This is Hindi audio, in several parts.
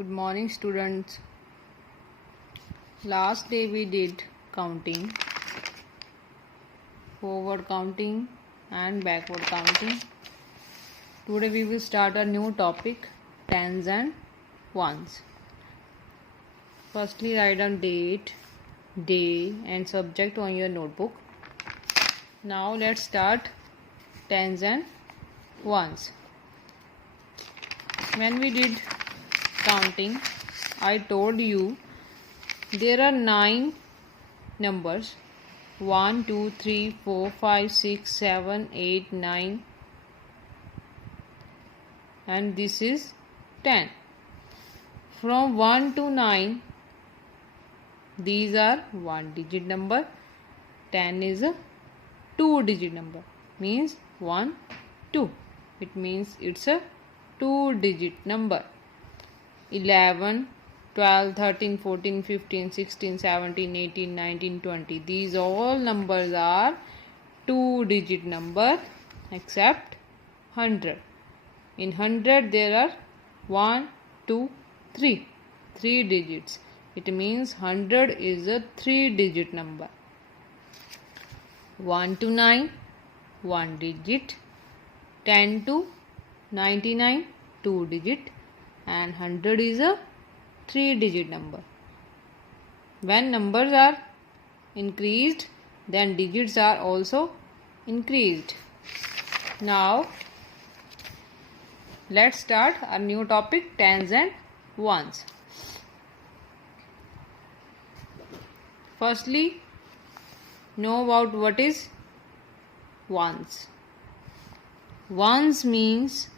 Good morning, students. Last day we did counting, forward counting and backward counting. Today we will start a new topic, tens and ones. Firstly, write down date, day and subject on your notebook. Now let's start tens and ones. When we did counting, I told you there are 9 numbers 1, 2, 3, 4, 5, 6, 7, 8, 9 and this is 10. From 1 to 9 these are 1 digit number. 10 is a 2 digit number, means 1, 2. It means it's a 2 digit number. 11, 12, 13, 14, 15, 16, 17, 18, 19, 20. These all numbers are 2 digit number except 100. In 100 there are 1, 2, 3. 3 digits. It means 100 is a 3 digit number. 1 to 9, 1 digit. 10 to 99, 2 digit. And 100 is a 3 digit number. When numbers are increased, then digits are also increased. Now let's start a new topic, tens and ones. Firstly, know about what is ones. Ones means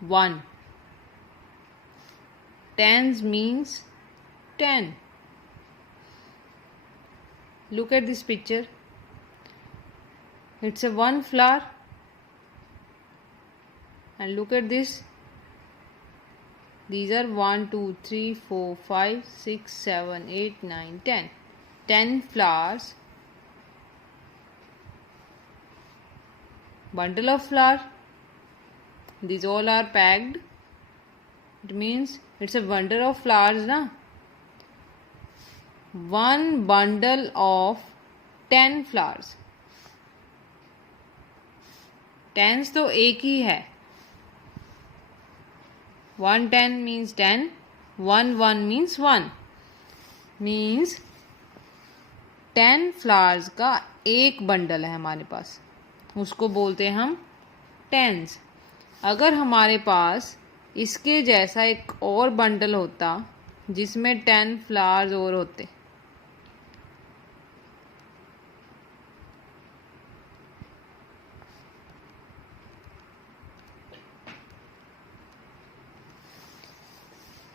1. Tens means 10. Look at this picture. It's a 1 flower. And look at this. These are 1, 2, 3, 4, 5, 6, 7, 8, 9, 10. 10 flowers. Bundle of flower. These all are packed. It means it's a bundle of flowers, na? One bundle of 10 flowers. Tens तो एक ही है. 1 10 means 10. 1 1 means 1. Means 10 flowers का एक बंडल है हमारे पास. उसको बोलते हैं हम टेंस. अगर हमारे पास इसके जैसा एक और बंडल होता जिसमें 10 फ्लावर्स और होते,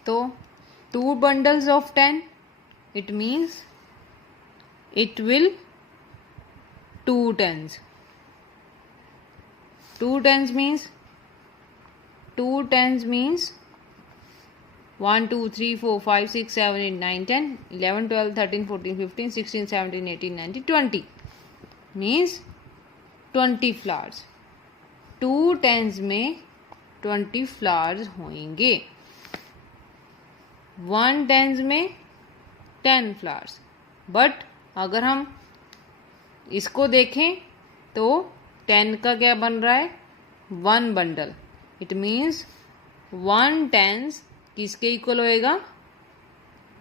तो 2 bundles of 10, it means it will 2 tens. 2 tens means 1, 2, 3, 4, 5, 6, 7, 8, 9, 10, 11, 12, 13, 14, 15, 16, 17, 18, 19, 20. Means 20 flowers. 2 tens में 20 flowers होंगे. 1 tens में 10 flowers. But अगर हम इसको देखें तो 10 का क्या बन रहा है? 1 bundle. It means 1 tens किसके इक्वल होएगा?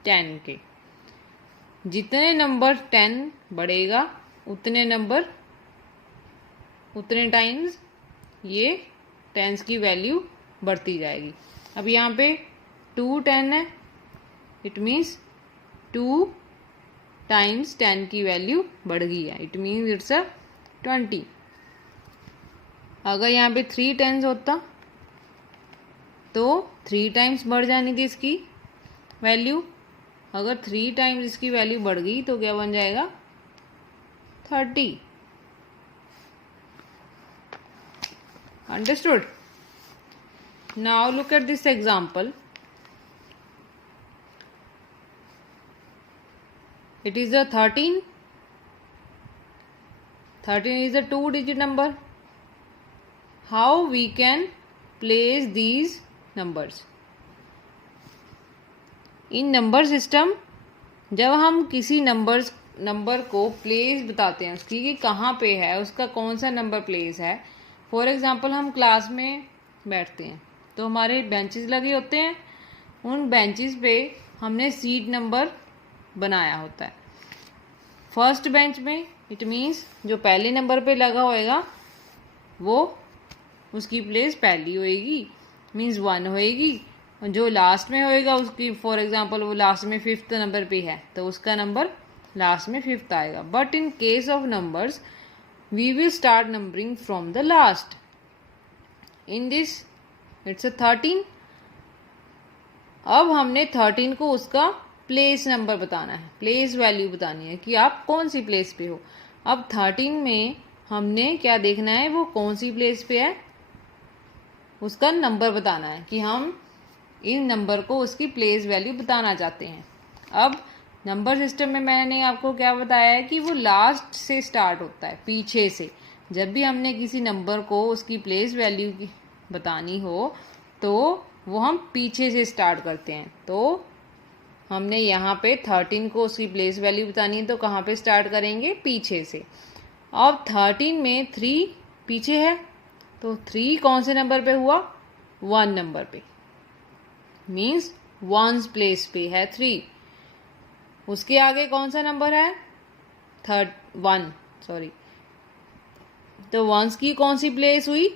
10 के. जितने नंबर 10 बढ़ेगा उतने टाइम्स ये टेंस की वैल्यू बढ़ती जाएगी. अब यहाँ पे 2 10 है. इट मीन्स 2 टाइम्स 10 की वैल्यू बढ़ गई है. It means it's a 20. अगर यहाँ पे 3 टेंस होता तो 3 टाइम्स बढ़ जानी थी इसकी वैल्यू. अगर 3 टाइम्स इसकी वैल्यू बढ़ गई तो क्या बन जाएगा? 30. Understood? Now look at this example. It is a 13. 13 is a 2 digit number. How we can place these numbers? In number system जब हम किसी नंबर को प्लेस बताते हैं उसकी कि कहाँ पे है, उसका कौन सा नंबर प्लेस है। फॉर एग्जांपल हम क्लास में बैठते हैं तो हमारे बेंचेस लगे होते हैं, उन बेंचेस पे हमने सीट नंबर बनाया होता है। फर्स्ट बेंच में इट मीन्स जो पहले नंबर पे लगा होएगा वो उसकी प्लेस पहली होएगी, मीन्स 1 होएगी। जो लास्ट में होएगा उसकी, फॉर एग्जांपल वो लास्ट में 5th नंबर पे है तो उसका नंबर लास्ट में 5th आएगा। But in case of numbers we will start numbering from the last. In this it's a 13। अब हमने 13 को उसका प्लेस नंबर बताना है, प्लेस वैल्यू बतानी है कि आप कौन सी प्लेस पे हो। अब 13 में हमने क्या देखना है, वो कौन सी प्लेस पे है, उसका नंबर बताना है कि हम इन नंबर को उसकी प्लेस वैल्यू बताना चाहते हैं। अब नंबर सिस्टम में मैंने आपको क्या बताया है कि वो लास्ट से स्टार्ट होता है, पीछे से। जब भी हमने किसी नंबर को उसकी प्लेस वैल्यू बतानी हो तो वो हम पीछे से स्टार्ट करते हैं। तो हमने यहाँ पे 13 को उसकी प्लेस वैल्यू बतानी है तो कहाँ पे स्टार्ट करेंगे, पीछे से। अब 13 में 3 पीछे है तो 3 कौन से नंबर पे हुआ, 1 नंबर पे, मीन्स 1 प्लेस पे है 3। उसके आगे कौन सा नंबर है, 1 सॉरी, तो 1 की कौन सी प्लेस हुई,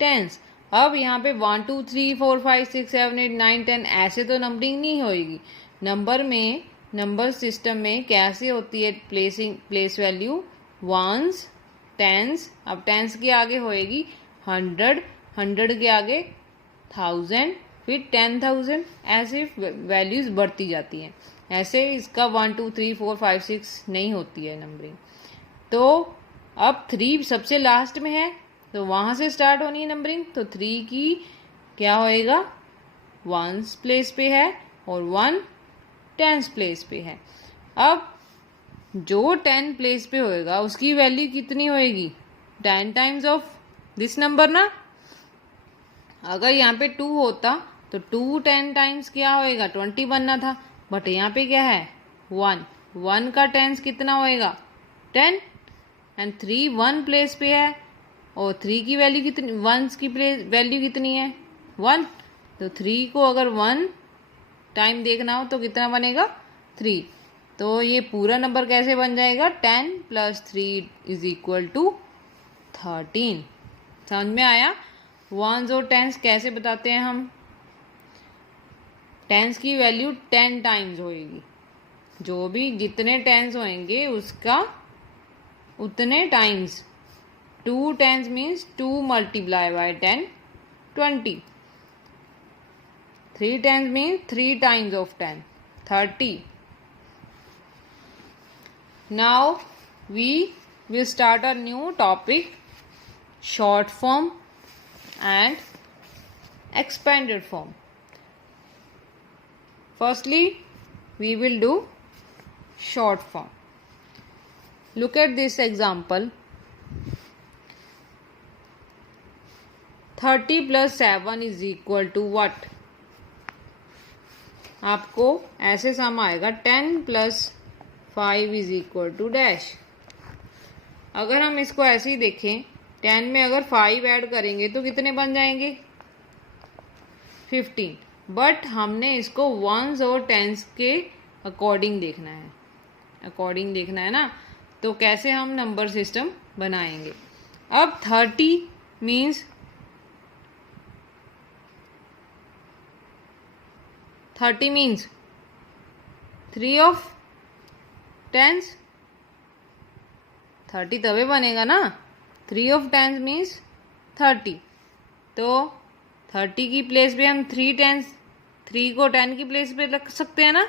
10। अब यहाँ पे 1 2 3 4 5 6 7 8 9 10 ऐसे तो नंबरिंग नहीं होएगी। नंबर सिस्टम में कैसे होती है प्लेस वैल्यू, 1s 10s। अब 10s के आगे होएगी 100, 100 के आगे 1000, फिर 10,000, ऐसे वैल्यूज बढ़ती जाती हैं। ऐसे इसका 1 2 3 4 5 6 नहीं होती है नंबरिंग। तो अब 3 सबसे लास्ट में है तो वहां से स्टार्ट होनी है नंबरिंग। तो 3 की क्या होएगा, 1s प्लेस पे है और 1 10s प्लेस पे है। अब जो 10 प्लेस पे होएगा उसकी वैल्यू कितनी होएगी, 10 टाइम्स ऑफ दिस नंबर ना। अगर यहाँ पे 2 होता तो 2 10 टाइम्स क्या होएगा, 20 बनना था। बट यहाँ पे क्या है, 1 का 10s कितना होएगा, 10। एंड 3 1 प्लेस पे है और 3 की वैल्यू कितनी, 1 की प्लेस वैल्यू कितनी है, 1। तो 3 को अगर 1 टाइम देखना हो तो कितना बनेगा, 3। तो ये पूरा नंबर कैसे बन जाएगा, 10 + 3 = 13। समझ में आया। 1s और 10s कैसे बताते हैं हम, 10s की वैल्यू 10 टाइम्स होएगी। जो भी जितने 10s होंगे उसका उतने times, 2 10s means 2 × 10 20, 3 10s means 3 times of 10 30. Now we will start a new topic, short form and expanded form. Firstly we will do short form. Look at this example. 30 + 7 = what? आपको ऐसे सम आएगा 10 + 5 = डैश। अगर हम इसको ऐसे ही देखें, 10 में अगर 5 ऐड करेंगे तो कितने बन जाएंगे, 15। बट हमने इसको 1s और 10s के अकॉर्डिंग देखना है, ना। तो कैसे हम नंबर सिस्टम बनाएंगे। अब 30 मीन्स 3 of 10s, 30 तभी बनेगा ना, 3 of 10s मीन्स 30। तो 30 की प्लेस पे हम 3 10s, 3 को 10 की प्लेस पे रख सकते हैं ना।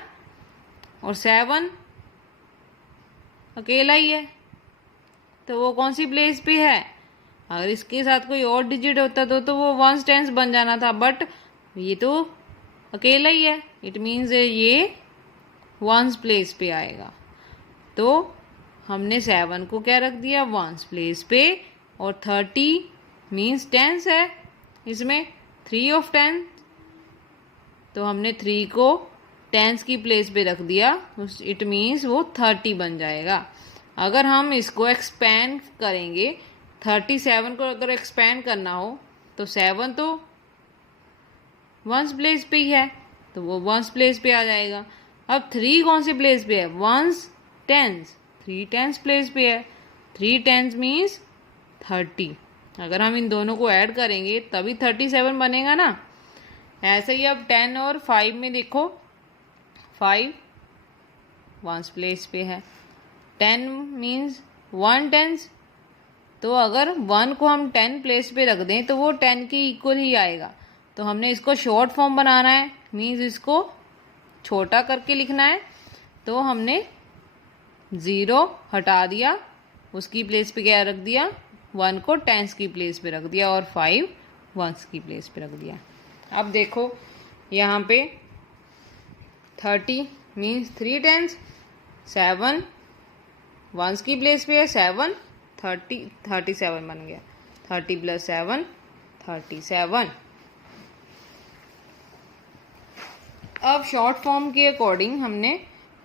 और 7 अकेला ही है तो वो कौन सी प्लेस पे है। अगर इसके साथ कोई और डिजिट होता तो वो 1s 10s बन जाना था, बट ये तो अकेला ही है, इट मीन्स ये 1s प्लेस पे आएगा। तो हमने 7 को क्या रख दिया, 1s प्लेस पे। और 30 मीन्स 10s है, इसमें 3 of 10, तो हमने 3 को टेंस की प्लेस पे रख दिया, इट मीन्स वो 30 बन जाएगा। अगर हम इसको एक्सपेंड करेंगे, 37 को अगर एक्सपेंड करना हो तो 7 तो वंस प्लेस पे ही है, तो वो वंस प्लेस पे आ जाएगा। अब 3 कौन सी प्लेस पे है? वंस टेंस, 3 टेंस प्लेस पे है। 3 टेंस मीन्स 30। अगर हम इन दोनों को ऐड करेंगे तभी 37 बनेगा ना। ऐसे ही अब 10 और 5 में देखो, 5 वंस प्लेस पे है, 10 मीन्स 1 टेंस, तो अगर 1 को हम 10 प्लेस पे रख दें तो वो 10 के इक्वल ही आएगा। तो हमने इसको शॉर्ट फॉर्म बनाना है, मीन्स इसको छोटा करके लिखना है। तो हमने 0 हटा दिया, उसकी प्लेस पे क्या रख दिया? 1 को टेंस की प्लेस पे रख दिया और 5 वंस की प्लेस पे रख दिया। अब देखो यहाँ पे 30 मीन्स 3 टेंस, 7 वंस की प्लेस पे है, 7 37 बन गया। 30 + 7 37। अब शॉर्ट फॉर्म के अकॉर्डिंग हमने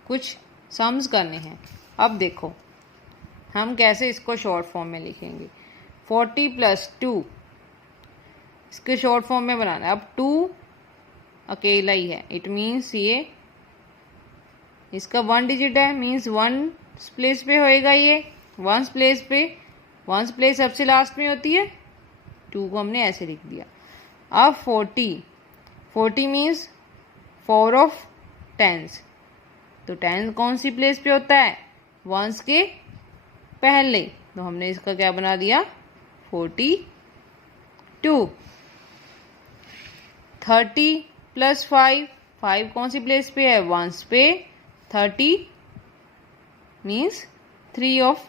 कुछ सम्स करने हैं। अब देखो हम कैसे इसको शॉर्ट फॉर्म में लिखेंगे। 40 + 2 इसके शॉर्ट फॉर्म में बनाना है। अब 2 अकेला ही है, इट मीन्स ये इसका 1 डिजिट है, मीन्स 1 प्लेस पे होएगा। ये 1 प्लेस पे, 1 प्लेस सबसे लास्ट में होती है, 2 को हमने ऐसे लिख दिया। अब 40 मीन्स 4 ऑफ टेंस, तो टेंस कौन सी प्लेस पे होता है? वंस के पहले, तो हमने इसका क्या बना दिया? 42। 30 + 5, 5 कौन सी प्लेस पे है? वंस पे। 30 मीन्स 3 ऑफ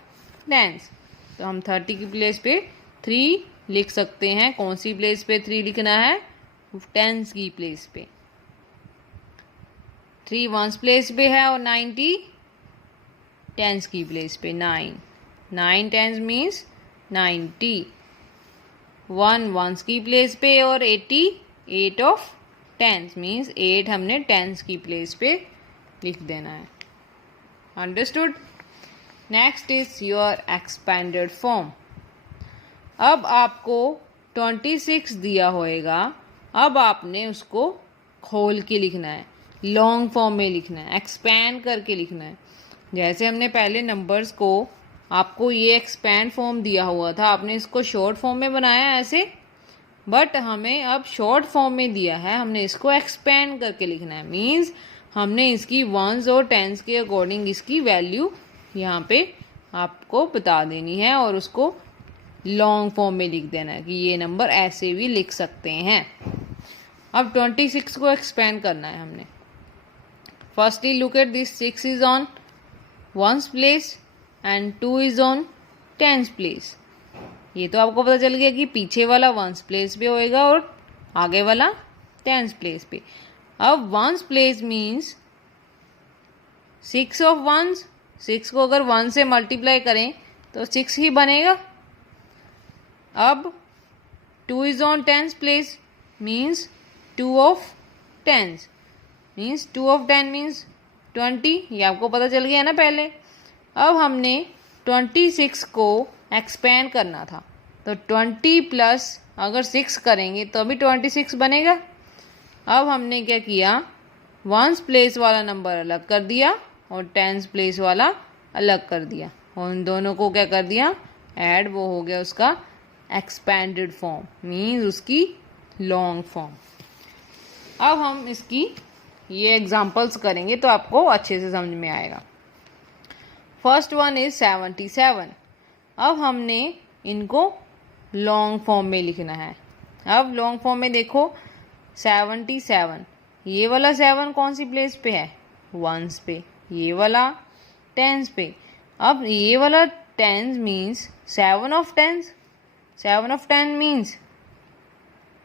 टेंस, तो हम 30 की प्लेस पे 3 लिख सकते हैं। कौन सी प्लेस पे 3 लिखना है? टेंस की प्लेस पे। 3 वंस प्लेस पे है और 90 टेंस की प्लेस पे। 9 टेंस मीन्स 90। 1 वंस की प्लेस पे और 80 8 ऑफ टेंस मीन्स 8 हमने टेंस की प्लेस पे लिख देना है। Understood? Next is your expanded form. अब आपको 26 दिया होएगा, अब आपने उसको खोल के लिखना है, लॉन्ग फॉर्म में लिखना है, एक्सपैंड करके लिखना है। जैसे हमने पहले नंबर्स को आपको ये एक्सपैंड फॉर्म दिया हुआ था, आपने इसको शॉर्ट फॉर्म में बनाया ऐसे, बट हमें अब शॉर्ट फॉर्म में दिया है, हमने इसको एक्सपैंड करके लिखना है। मीन्स हमने इसकी वंस और टेंस के अकॉर्डिंग इसकी वैल्यू यहाँ पे आपको बता देनी है और उसको लॉन्ग फॉर्म में लिख देना है कि ये नंबर ऐसे भी लिख सकते हैं। अब 26 को एक्सपेंड करना है हमने। Firstly look at this, 6 is on ones place and 2 is on tens place. ये तो आपको पता चल गया कि पीछे वाला वंस प्लेस पे होएगा और आगे वाला टेंस प्लेस पे। अब ones place means 6 of ones, 6 को अगर 1 से मल्टीप्लाई करें तो 6 ही बनेगा। अब 2 is on tens place means 2 of tens, means 2 of 10 means 20, ये आपको पता चल गया ना पहले। अब हमने 26 को एक्सपेंड करना था, तो 20 प्लस अगर 6 करेंगे तो भी 26 बनेगा। अब हमने क्या किया, वंस प्लेस वाला नंबर अलग कर दिया और टेंस प्लेस वाला अलग कर दिया और उन दोनों को क्या कर दिया, ऐड, वो हो गया उसका एक्सपेंडेड फॉर्म, मीन्स उसकी लॉन्ग फॉर्म। अब हम इसकी ये एग्जांपल्स करेंगे तो आपको अच्छे से समझ में आएगा। First one is 77। अब हमने इनको लॉन्ग फॉर्म में लिखना है। अब लॉन्ग फॉर्म में देखो 77, ये वाला 7 कौन सी प्लेस पे है, वंस पे, ये वाला टेंस पे। अब ये वाला tens means 7 of tens, 7 of 10 means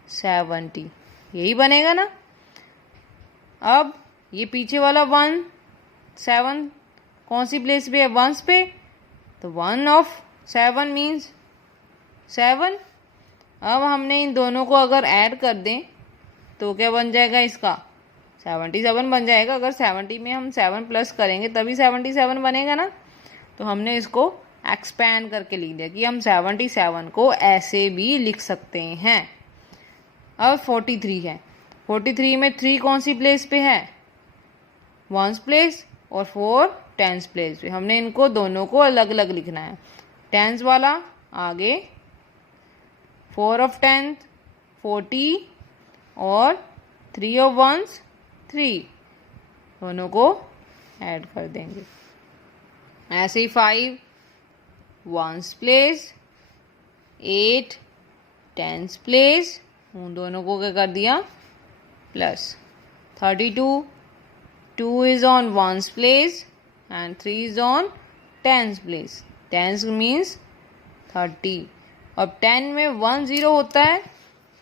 70, यही बनेगा ना। अब ये पीछे वाला 1 7 कौन सी प्लेस पे है, वंस पे, तो 1 ऑफ 7 मीन्स 7। अब हमने इन दोनों को अगर ऐड कर दें तो क्या बन जाएगा इसका 77 बन जाएगा। अगर 70 में हम 7 प्लस करेंगे तभी 77 बनेगा ना। तो हमने इसको एक्सपैंड करके लिख दिया कि हम 77 को ऐसे भी लिख सकते हैं। अब 43 है। 43 में 3 कौन सी प्लेस पे है? 1s प्लेस और 4 10s प्लेस पे। हमने इनको दोनों को अलग अलग लिखना है। 10s वाला आगे, 4 ऑफ 10th 40 और 3 ऑफ 1s 3, दोनों को ऐड कर देंगे। ऐसे ही 5 1s प्लेस, 8 10s प्लेस, उन दोनों को क्या कर दिया? Plus. 32 2 is on 1s place and 3 is on 10s place. 10s means 30. अब 10 में 1 0 होता है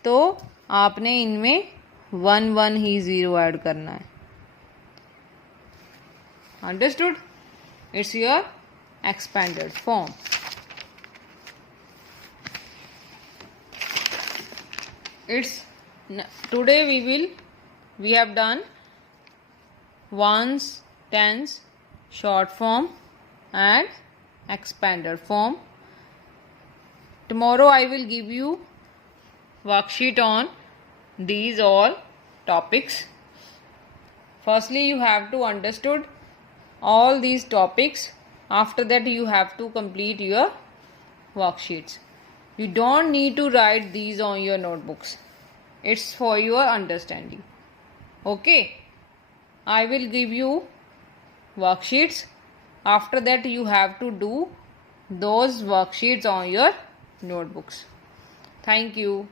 तो आपने इनमें 1 1 ही 0 ऐड करना है। Understood? It's your expanded form. Today we have done 1s, 10s, short form and expanded form. Tomorrow I will give you worksheet on these all topics. Firstly, you have to understood all these topics. After that, you have to complete your worksheets. You don't need to write these on your notebooks. It's for your understanding. Okay? I will give you worksheets. After that, you have to do those worksheets on your notebooks. Thank you.